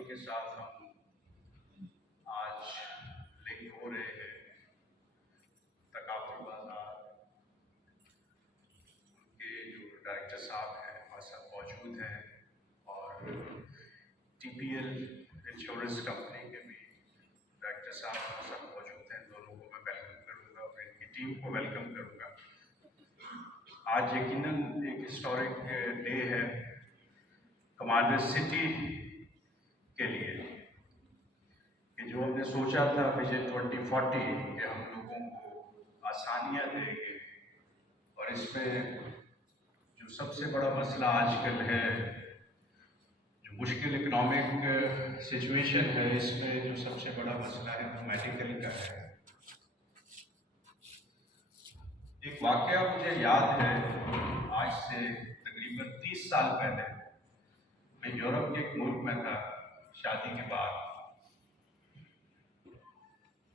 इसी के साथ हम आज लिंक हो रहे हैं थकापुर बाजार के जो डायरेक्टर साहब हैं हमारे साथ मौजूद हैं और TPL इंश्योरेंस कंपनी के भी डायरेक्टर साहब हमारे साथ मौजूद हैं। दोनों को मैं वेलकम करूँगा और इनकी टीम को वेलकम करूँगा। आज यकीनन एक हिस्टोरिक डे है कमांडर सिटी के लिए कि जो हमने सोचा था विजन 2040 कि हम लोगों को आसानियाँ देंगे और इसमें जो सबसे बड़ा मसला आजकल है, जो मुश्किल इकोनॉमिक सिचुएशन है, इसमें जो सबसे बड़ा मसला है वो मेडिकल का है। एक वाकया मुझे याद है, आज से तकरीबन 30 साल पहले मैं यूरोप के एक मुल्क में था शादी के बाद,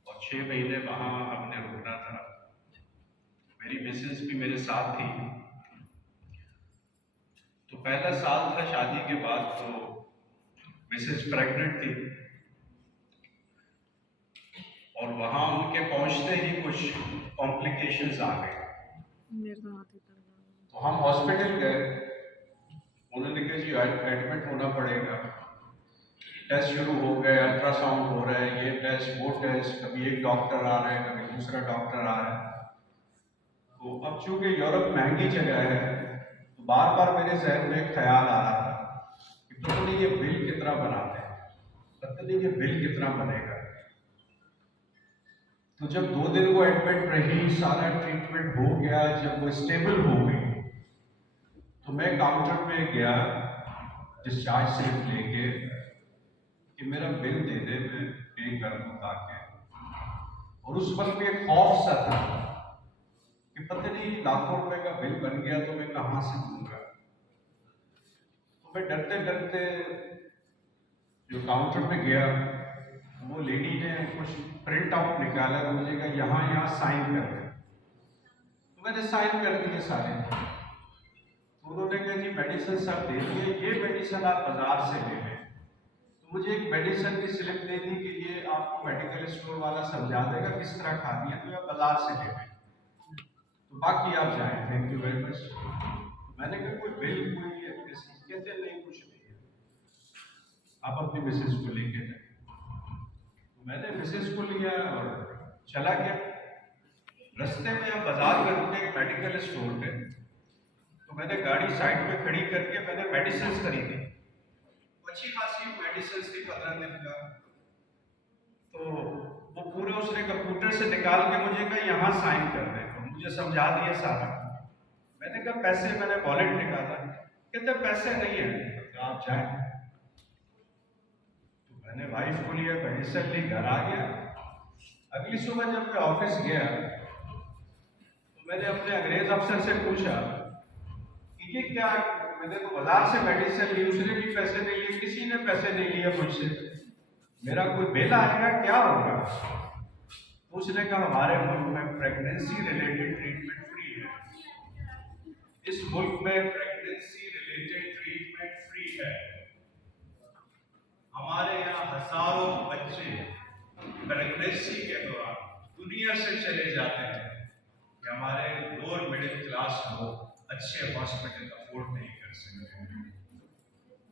और 6 महीने वहाँ हमने रुकना था। मेरी मिसेस भी मेरे साथ थी। तो पहला साल था शादी के बाद, तो मिसेस प्रेग्नेंट थी और वहाँ उनके पहुँचते ही कुछ कॉम्प्लिकेशंस आ गए। तो हम हॉस्पिटल गए, उन्होंने कहा जी एडमिट होना पड़ेगा। टेस्ट शुरू हो गए, अल्ट्रासाउंड हो रहा है, ये टेस्ट वो टेस्ट, कभी एक डॉक्टर आ रहा है, कभी दूसरा डॉक्टर आ रहा है। तो अब चूंकि यूरोप महंगी जगह है, तो बार बार मेरे जहन में एक ख्याल आ रहा था कि पता नहीं ये बिल कितना बनाते हैं, पता नहीं ये बिल कितना बनेगा। तो जब 2 दिन वो एडमिट रही, सारा ट्रीटमेंट हो गया, जब वो स्टेबल हो गई, तो मैं काउंटर पे गया डिस्चार्ज स्लिप लेके कि मेरा बिल दे दे, मैं पे कर दूँ ताकि। और उस वक्त भी एक खौफ सा था कि पता नहीं लाखों रुपए का बिल बन गया तो मैं कहाँ से दूंगा। तो मैं डरते डरते जो काउंटर पे गया, वो लेडी ने कुछ प्रिंट आउट निकाला, मुझे कहा यहाँ यहाँ साइन कर दे। तो मैंने साइन कर दिए सारे। तो उन्होंने कहा जी मेडिसिन सब दे दिए, ये मेडिसिन आप बाजार से ले लें। तो मुझे एक मेडिसिन की स्लिप दे दी कि ये आपको मेडिकल स्टोर वाला समझा देगा किस तरह खानी है, तो आप बाजार से ले लें, तो बाकी आप जाएं, थैंक यू वेरी मच। मैंने कहा कोई बिल कोई कहते नहीं, कुछ नहीं है, आप अपनी मिसेस को लेके जाए। तो मैंने मिसेस को लिया और चला गया। रास्ते में आप बाजार में रुके एक मेडिकल स्टोर पे, तो मैंने गाड़ी साइड पे खड़ी करके मैंने मेडिसिन खरीदी। अच्छी खासी मेडिसिन थी 15 दिन का। तो वो पूरा उसने कंप्यूटर से निकाल के मुझे कहा यहाँ साइन कर दे, तो मुझे समझा दिया सारा। मैंने कहा पैसे, मैंने वॉलेट निकाला, कहते पैसे नहीं है, तो आप जाए। तो मैंने वाइफ को लिया, मेडिसिन ली, घर आ गया। अगली सुबह जब मैं ऑफिस गया तो मैंने अपने अंग्रेज अफसर से पूछा कि ये क्या, मैंने तो बाजार से मेडिसिन ली, उसने भी पैसे नहीं लिए, किसी ने पैसे नहीं लिए मुझसे, मेरा कोई बिल आएगा, क्या होगा? तो उसने कहा हमारे मुल्क में प्रेगनेंसी रिलेटेड ट्रीटमेंट फ्री है। इस मुल्क में प्रेगनेंसी रिलेटेड ट्रीटमेंट फ्री है। हमारे यहाँ हजारों बच्चे प्रेगनेंसी के दौरान दुनिया से चले जाते हैं कि हमारे लोअर मिडिल क्लास लोग अच्छे हॉस्पिटल अफोर्ड नहीं कर सकते।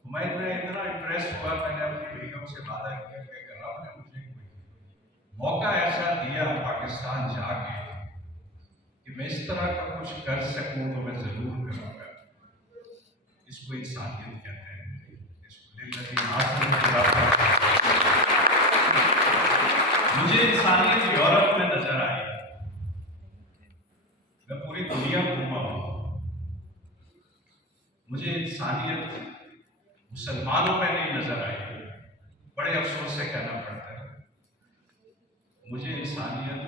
मैं इतना इंटरेस्ट हुआ, मैंने अपनी बेगम से वादा किया कि अगर आपने मुझे कोई मौका ऐसा दिया पाकिस्तान जाके कि मैं इस तरह का कुछ कर सकूं तो मैं जरूर करूंगा। इसको इंसानियत कहते हैं, इसको मुझे इंसानियत यूरोप में नजर आई। मैं पूरी दुनिया घूमा हूं, मुझे इंसानियत मुसलमानों में नहीं नजर आई। बड़े अफसोस से कहना पड़ता है, मुझे इंसानियत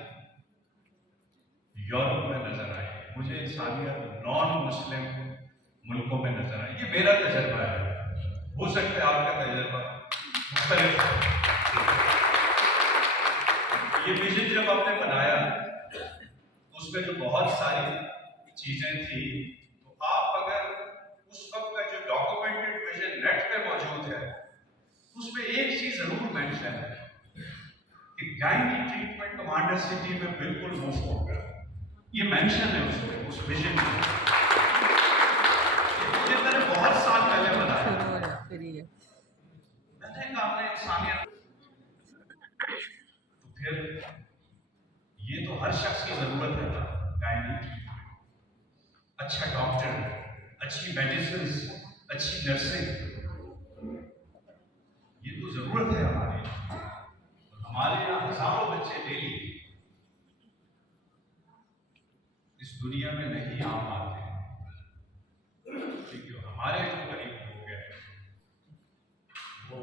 यूरोप में नजर आई, मुझे इंसानियत नॉन मुस्लिम मुल्कों में नजर आई। ये मेरा तजर्बा है, हो सकता है आपका तजर्बा मुख्तलिफ हो। ये विजन जब आपने बनाया तो उसमें जो बहुत सारी चीजें थी, तो आप अगर उस वक्त का जो डॉक्यूमेंटेड विजन नेट पे मौजूद है उसमें एक चीज जरूर मेंशन है कि गायनी ट्रीटमेंट कमांडर सिटी में बिल्कुल मुफ्त होगा। ये मेंशन है उसमें, उस विजन में। ये मैंने बहुत साल पहले बताया। मैंने कहा आपने इंसानियत, तो फिर ये तो हर शख्स की जरूरत है गायनी ट्रीटमेंट, अच्छा डॉक्टर, अच्छी मेडिसिन, अच्छी नर्सिंग, ये तो जरूरत है हमारे यहाँ हजारों बच्चे डेली इस दुनिया में नहीं आ पाते क्योंकि हमारे जो गरीब लोग हैं वो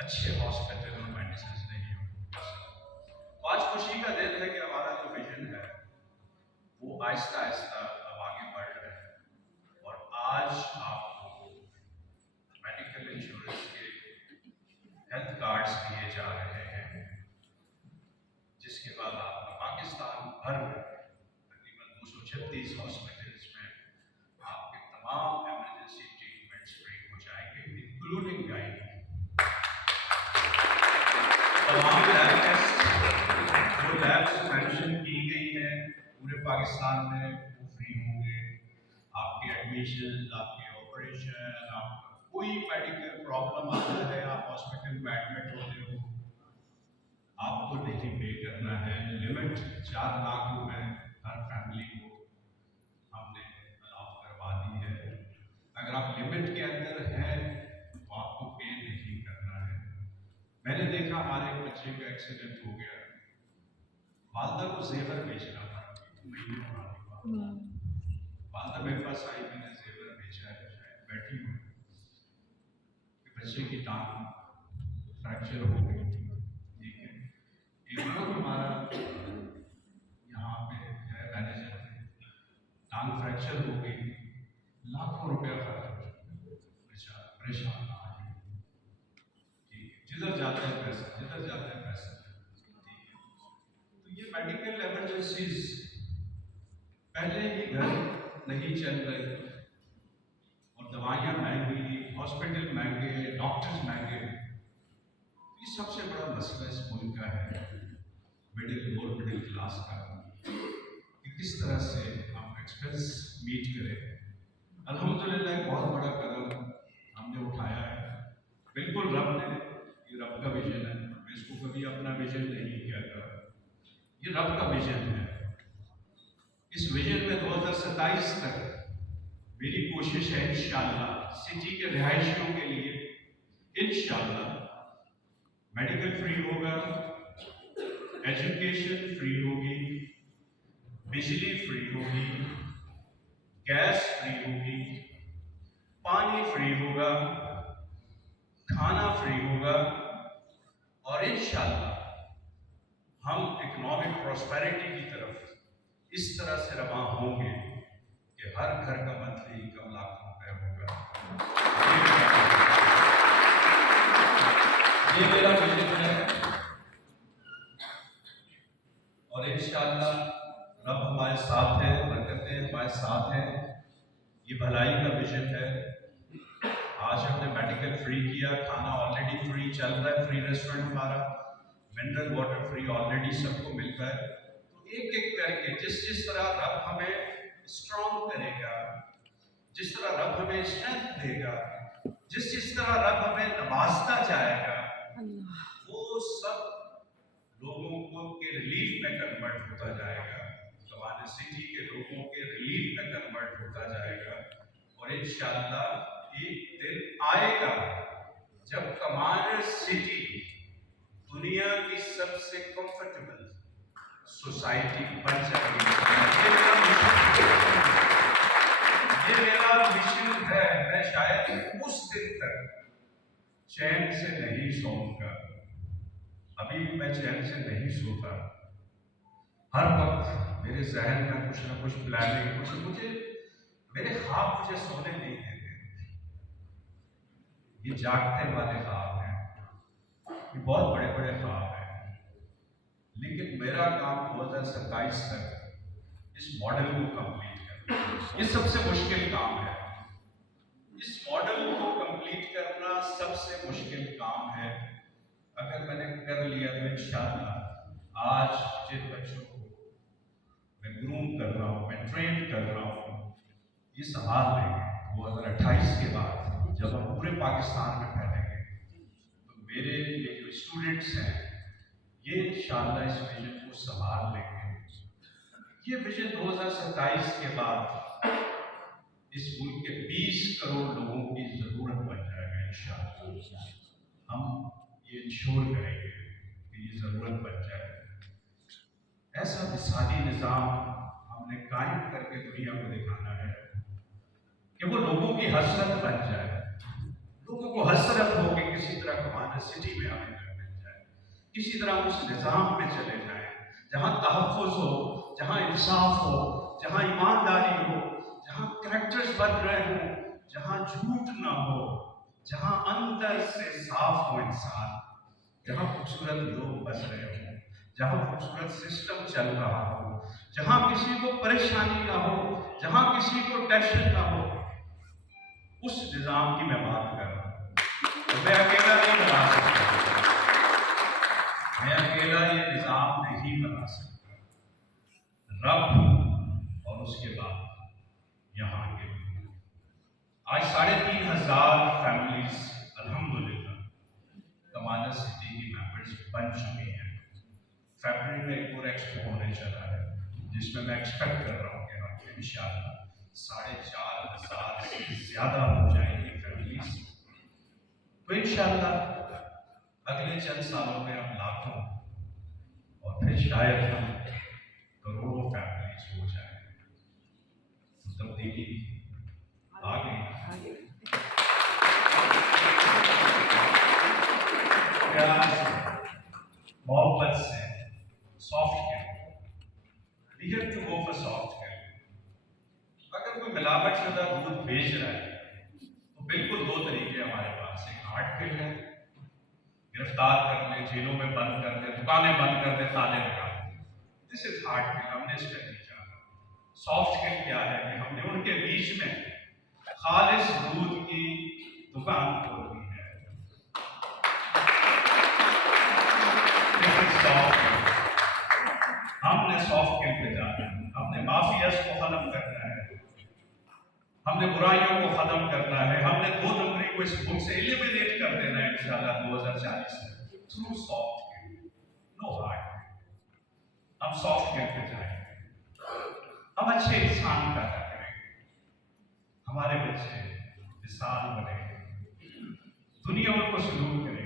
अच्छे हॉस्पिटल में मेडिसिन नहीं हो। तो आज खुशी का दिन है कि हमारा जो विजन है वो आहिस्ता आहिस्ता अब आगे बढ़ रहा है और आज आपको मेडिकल इंश्योरेंस के हेल्थ कार्ड्स दिए जा रहे हैं, जिसके बाद आपका पाकिस्तान भर में तकरीबन 236 हॉस्पिटल्स में आपके तमाम इमरजेंसी ट्रीटमेंट्स फ्री हो जाएंगे, इंक्लूडिंग गायनी। तमाम लैब टेस्ट जो लैब्स मेंशन की गई है पूरे पाकिस्तान में वो फ्री होंगे। आपके एडमिशन, आपके ऑपरेशन, आपका कोई मेडिकल प्रॉब्लम आता है, आप हॉस्पिटल में एडमिट होते हो, आपको नहीं पे करना है। लिमिट 4 लाख रुपए हर फैमिली को हमने अलाउ करवा दी है। अगर आप लिमिट के अंदर हैं तो आपको पे नहीं करना है। मैंने देखा हमारे एक बच्चे का एक्सीडेंट हो गया, वालदा को जेवर बेचना पड़ा, महीने पुरानी वालदा मेरे पास आई, मैंने जेवर बेचा है, शायद बैठी हुई, बच्चे की टांग फ्रैक्चर हो गई थी। ठीक है, एक और हमारा यहाँ पे है मैनेजर, टांग फ्रैक्चर हो गई, लाखों रुपया खर्च, बेचारा परेशान आ गया। ठीक है, जिधर जाता है पैसा, जिधर जाता है पैसा। ठीक है, तो ये मेडिकल इमरजेंसीज पहले ही घर नहीं चल रहे और दवाइयाँ महंगी, हॉस्पिटल महंगे, डॉक्टर्स महंगे। ये सबसे बड़ा मसला इस मुल्क का है, मिडिल क्लास का, कि किस तरह से हम एक्सपेंस मीट करें। अल्हम्दुलिल्लाह एक बहुत बड़ा कदम हमने उठाया है। बिल्कुल रब ने, ये रब का विजन है, मैं इसको कभी अपना विजन नहीं कहता, ये रब का विजन है। इस विजन में 2027 तक मेरी कोशिश है इंशाअल्लाह सिटी के रिहायशियों के लिए इंशाअल्लाह मेडिकल फ्री होगा, एजुकेशन फ्री होगी, बिजली फ्री होगी, गैस फ्री होगी, पानी फ्री होगा, खाना फ्री होगा और इंशाअल्लाह हम इकोनॉमिक प्रॉस्पेरिटी की तरफ इस तरह से रवाना होंगे कि हर घर का मंथली इनकम लाख रुपए होगा। ये मेरा विजन है और इंशाअल्लाह रब हमारे साथ है, बरकतें हमारे साथ हैं। ये भलाई का विजन है। आज हमने मेडिकल फ्री किया, खाना ऑलरेडी फ्री चल रहा है, फ्री रेस्टोरेंट हमारा, मिनरल वाटर फ्री ऑलरेडी सबको मिलता है। तो एक एक करके जिस तरह रब हमें स्ट्रॉन्ग करेगा, जिस तरह रब हमें स्ट्रेंथ देगा, जिस तरह रब हमें नवाजता जाएगा, वो सब लोगों को के रिलीफ में कन्वर्ट होता जाएगा, कमाने सिटी के लोगों के रिलीफ में कन्वर्ट होता जाएगा। और इंशाअल्लाह एक दिन आएगा जब कमाने सिटी दुनिया की सबसे कंफर्टेबल सोसाइटी बन जाएगी। ये मेरा मिशन है। मैं शायद उस दिन तक चैन से नहीं सोऊंगा, अभी भी मैं चैन से नहीं सोता। हर वक्त मेरे जहन में कुछ ना कुछ प्लानिंग, कुछ मुझे मेरे ख्वाब मुझे सोने नहीं देते। ये जागते वाले ख्वाब हैं, ये बहुत बड़े बड़े ख्वाब हैं, लेकिन मेरा काम 2027 तक इस मॉडल को कंप्लीट करना, ये सबसे मुश्किल काम है। इस मॉडल को कंप्लीट करना सबसे मुश्किल काम है। कर लिया तो इंशाअल्लाह आज जिन बच्चों को मैं ग्रूम कर रहा हूँ, मैं ट्रेन कर रहा हूँ, ये संभाल लेंगे। 2028 के बाद जब हम पूरे पाकिस्तान में फैलेंगे तो मेरे ये जो स्टूडेंट्स हैं ये इंशाअल्लाह इस विजन को संभाल लेंगे। ये विजन 2027 के बाद इस मुल्क के 20 करोड़ लोगों की जरूरत बन जाएगा इंशाअल्लाह। हम ये इंश्योर करेंगे कि ये जरूरत बन जाए। ऐसा मिसाली निज़ाम हमने कायम करके दुनिया को दिखाना है कि वो लोगों की हसरत बन जाए, लोगों को हसरत हो कि किसी तरह कमाना सिटी में आने मिल जाए, किसी तरह उस निज़ाम में चले जाए जहाँ तहफ़्फ़ुज़ हो, जहाँ इंसाफ हो, जहाँ ईमानदारी हो, जहाँ कैरेक्टर्स बन रहे हों, जहाँ झूठ ना हो, जहाँ अंदर से साफ हो इंसान, जहाँ खूबसूरत लोग बस रहे हों, जहाँ खूबसूरत सिस्टम चल रहा हो, जहाँ किसी को परेशानी ना हो, जहाँ किसी को टेंशन ना हो, उस निज़ाम की मैं बात कर रहा हूँ। तो मैं अकेला नहीं बना सकता, मैं अकेला ये निज़ाम नहीं बना सकता। रब और उसके बाद यहाँ के आज 3,500 फैमिलीज अल्हम्दुलिल्लाह कमाना सिटी की मेंबर्स बन चुकी हैं। फरवरी में एक और एक्सपो होने चला है जिसमें मैं एक्सपेक्ट कर रहा हूँ कि हम इंशाअल्लाह 4,500 से ज़्यादा हो जाएंगी फैमिलीज। तो इंशाअल्लाह अगले चंद सालों में हम लाखों और फिर शायद हम करोड़ों फैमिलीज हो जाए। तो तब्दीली आ गई। प्यार मोहब्बत से soft kill, we have to go for soft kill. अगर कोई मिलावटशुदा दूध बेच रहा है तो बिल्कुल 2 तरीके हमारे पास, एक हार्ड किल है, गिरफ्तार कर ले, जेलों में बंद कर दे, दुकानें बंद कर दे, ताले लगा दे, दिस इज हार्ड किल, हमने इस पर नहीं जाना। सॉफ्ट किल क्या है कि हमने उनके बीच में खालिस दूध की दुकान खोल दी है। हमने सॉफ्ट किल पे जाना है, हमने माफियाज को खत्म करना है, हमने बुराइयों को खत्म करना है, हमने 2 नंबरी को इस मुल्क से एलिमिनेट कर देना है इंशाअल्लाह 2040 में थ्रू सॉफ्ट किल, नो हार्ड। हम सॉफ्ट किल पे जाएंगे, हम अच्छे इंसान पैदा करेंगे, हमारे बच्चे मिसाल बनेंगे, दुनिया उनको सलूट करेगी।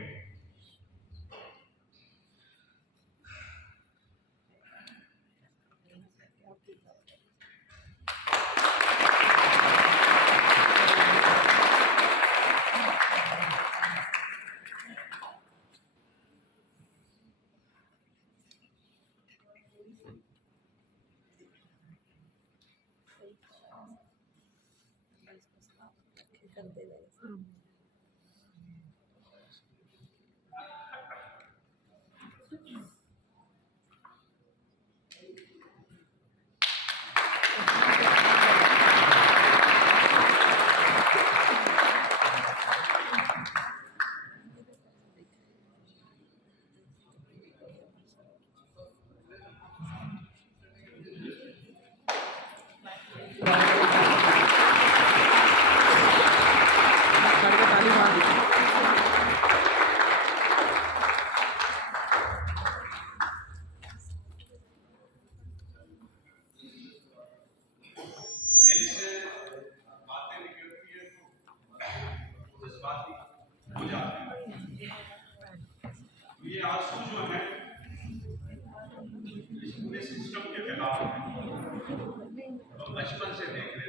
बचपन से देख रहे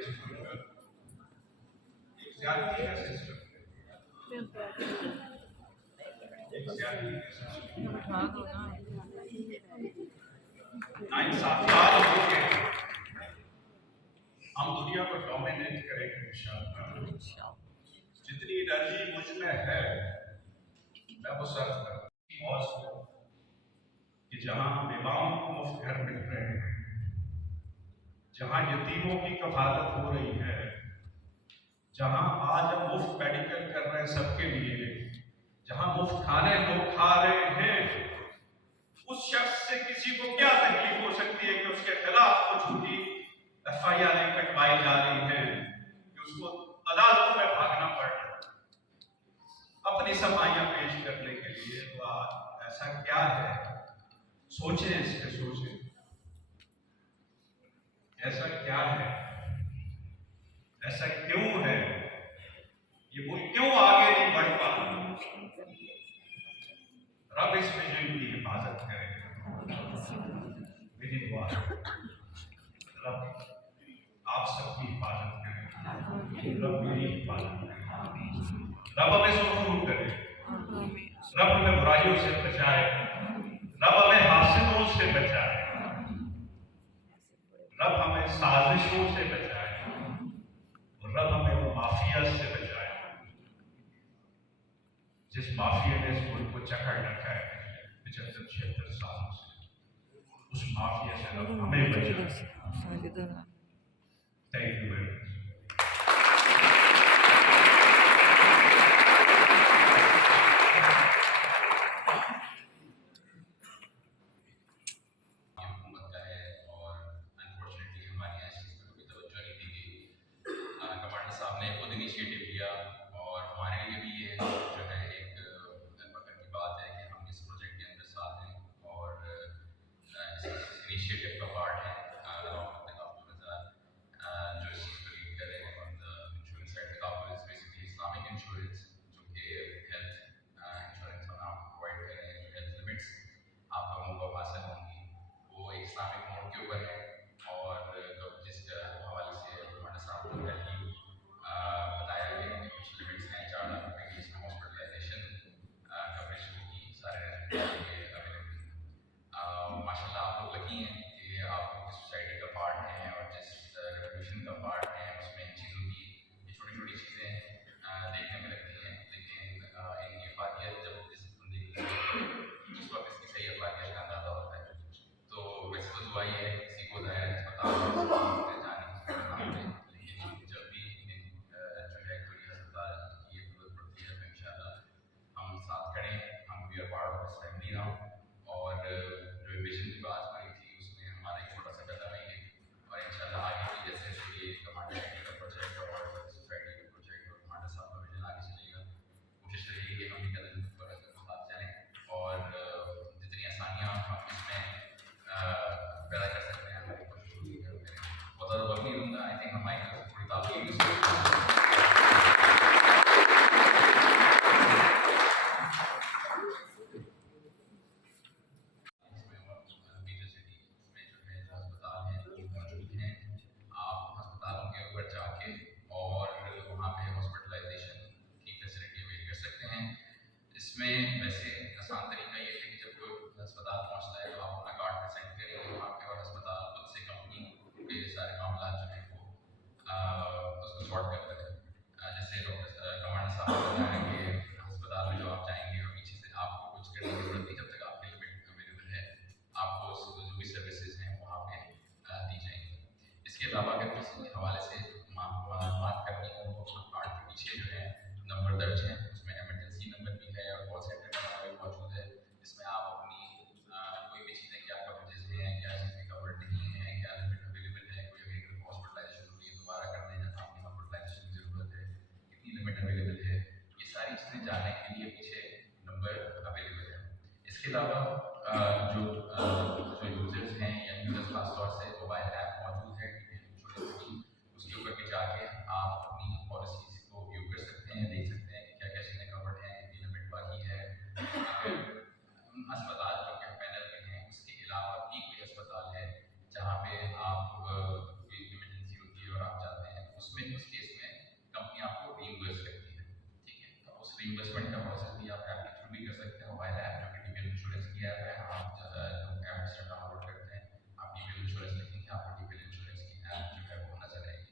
एक ज्यादती का सिस्टम, हम दुनिया को डोमिनेट करेंगे इंशाअल्लाह। जितनी एनर्जी मुझ में है मैं वो सर्व करूँ कि जहाँ बेवाओं को मुफ्त घर मिल रहे हैं, जहाँ यतीमों की कफालत हो रही है, जहाँ आज हम मुफ्त मेडिकल कर रहे हैं सबके लिए, जहां मुफ्त खाने लोग खा रहे हैं, उस शख्स से किसी को क्या तकलीफ हो सकती है कि उसके खिलाफ कुछ झूठी FIR कटवाई जा रही है कि उसको अदालतों में भागना पड़ रहा है अपनी समाइयां पेश करने के लिए। तो आज ऐसा क्या है, सोचें, इस पे सोचें, ऐसा क्या है, ऐसा क्यों है, ये मुल्क क्यों आगे नहीं बढ़ पा रहा? रब इस विजन की हिफाजत करे। मेरी दुआ है रब आप सबकी हिफाजत करे, रब मेरी हिफाजत करे, रब हमें सुरखरूट करे, रब हमें बुराइयों से बचाए, रब हमें हासिलों से बचाए, रब हमें साजिशों से बचाए, और रब हमें वो माफिया से बचाए जिस माफिया ने इस मुल्क को जकड़ रखा है 75-76 सालों से। उस माफिया से रब हमें बचाए। Thank you very much. Initiative का पार्ट है जो इस चीज़ को लीड कर रहे हैं on the insurance side. Kafeel is basically Islamic insurance जो कि हेल्थ इंश्योरेंस हम आपको प्रोवाइड कर रहे हैं। जो हेल्थ लिमिट्स आप लोगों को हासिल होंगी वो एक इस्लामिक मोड के ऊपर है, और जो जिस हवाले से हमारे साथ जो पहली बताया गया कि कुछ लिमिट्स हैं 4 लाख रुपए की, इसमें हॉस्पिटलाइजेशन कवरेज होगी सारे रेजिडेंट्स के अवेलेबल। माशाल्लाह आप लोग लकी हैं कि आप लोग जिस सोसाइटी का पार्ट हैं और जिस रेवोल्यूशन का पार्ट है, उसमें इन चीज़ों की ये छोटी छोटी चीज़ें देखने में लगती हैं, लेकिन इनकी अफादियत जब इस बंदे की उस वक्त इसकी सही अफादियत का अंदाज़ा होता है। तो वैसे तो दुआ ये है कि किसी को दायर अस्पताल में जाने की ज़रूरत ना पड़े, लेकिन जब भी जो है कोई अस्पताल की ज़रूरत पड़ती है तो इंशाल्लाह हम साथ खड़े हैं, हम we are part of this family now. और जो विजन की बात करी थी उसमें हमारा एक छोटा सा कदम है ये, और इंशाल्लाह आगे भी जैसे जैसे ये कमांडर सेक्टर का प्रोजेक्ट और सोसाइटी का प्रोजेक्ट और कमांडर साहब का विजन आगे चलेगा, कोशिश रहेगी कि हम भी कदम पर कदम साथ चलें और जितनी आसानियाँ हम इसमें पैदा कर सकते हैं हमारी कोशिश होगी कि हम करें। बहुत ज़्यादा वक्त नहीं दूँगा, आई थिंक हमारी तरफ से थोड़ी ताक़ीद इसमें वैसे आसान तरीका ये है कि जब कोई अस्पताल पहुंचता है तो आप अपना कार्ड प्रेजेंट करेंगे वहाँ पे, और अस्पताल खुद से कंपनी के सारे मामला जो है वो उसको सॉर्ट करता है। जैसे डॉक्टर कमांडर साहब ने बताया कि अस्पताल में जो आप जाएंगे और पीछे से आपको कुछ करने की जरूरत नहीं, जब तक आपकी लिमिट अवेलेबल है आपको जो भी सर्विसेज हैं वहाँ पे दी जाएंगी। इसके अलावा अगर किसी हवाले से बात करनी हो तो कार्ड के पीछे जो है नंबर दर्ज है, उसमें इमरजेंसी नंबर भी है और कॉल सेंटर का नंबर भी मौजूद है। इसमें आप अपनी कोई भी चीज़ें क्या कवरेजेस हैं, क्या चीज़ें कवर्ड नहीं है, क्या लिमिट अवेलेबल है, कोई अगर हॉस्पिटलाइजेशन हो रही है दोबारा करने हैं जहाँ आपकी हॉस्पिटलाइजेशन की ज़रूरत है, कितनी लिमिट अवेलेबल है, ये सारी चीज़ें जानने के लिए पीछे नंबर अवेलेबल है। इसके अलावा जो यूजर्स हैं या यूजर्स खासतौर से मोबाइल ऐप मौजूद है इंश्योरेंस की, उसके ऊपर भी जाके आप अपनी पॉलिसीज को व्यू कर सकते हैं, देख सकते हैं कि क्या क्या चीज़ें कवर्ड हैं, कितनी लिमिट बाकी है। अगर अस्पताल जो कि पैनल में हैं उसके अलावा भी कोई अस्पताल है जहाँ पे आप कोई इमरजेंसी होती है और आप जाते हैं, उसमें उस केस में कंपनी आपको रीइंबर्स करती है, ठीक है। तो उस रीइंबर्समेंट का प्रोसेस भी आप ऐप के थ्रू भी कर सकते हैं। मोबाइल ऐप जो कि डीपीएल इंश्योरेंस की ऐप है, आप जब ऐप से डाउनलोड करते हैं आप डीपीएल इंश्योरेंस लिखेंगे, आपको डीपीएल इंश्योरेंस की ऐप जो है वो नजर आएगी।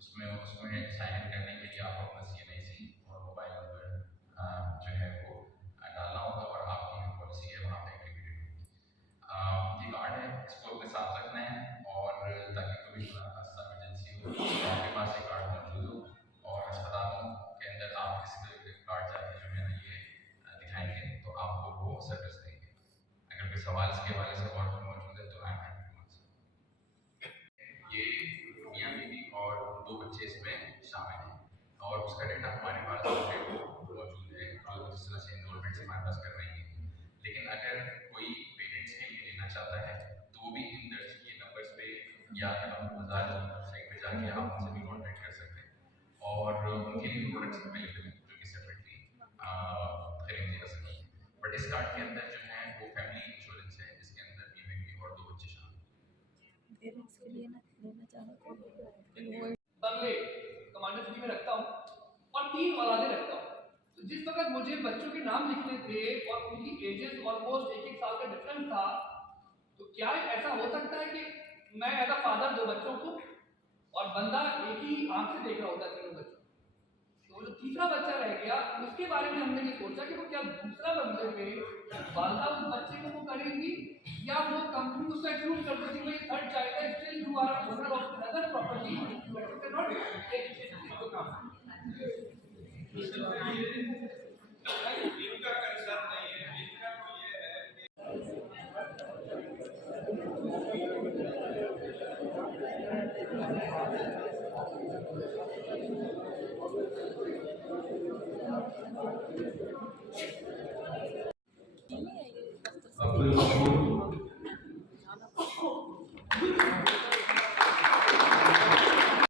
उसमें साइन इन करने के लिए आपको अपना CNIC और मोबाइल नंबर जो है वो डालना होगा और आपकी जो पॉलिसी है वहाँ पे एक्टिवेटेड होगी। ये कार्ड है, इसको अपने साथ रखना है और ताकि कभी खासा इमरजेंसी हो तो आपके पास ये कार्ड मौजूद हो। और अस्पतालों के अंदर आप इस कार्ड जाके जो है ना ये कार्ड के अंदर जो है वो फैमिली इंश्योरेंस है, जिसके अंदर बीवी भी और 2 बच्चे शामिल हैं। पेरेंट्स के लिए ना लेना चाहो तो बंगले कमांडर 3 में रखता हूँ और 3 औलादे रखता हूँ। तो जिस वक्त मुझे बच्चों के नाम लिखने थे और उनकी एजेस ऑलमोस्ट 1-1 साल का डिफरेंस था, तो क्या ऐसा हो सकता है कि मैं एज अ फादर 2 बच्चों को और बंदा एक ही आंख से देख रहा होता है तीनों बच्चों, तो जो तीसरा बच्चा रह गया उसके बारे में हमने ये सोचा कि वो क्या दूसरा बंदे पे वालदा उस बच्चे को वो करेंगी या वो कंपनी उसको एक्सक्लूड कर देती है। थर्ड चाइल्ड है, still you are owner of other property, you can not take it into account. इनका कंसर्न नहीं है, इनका तो ये है कि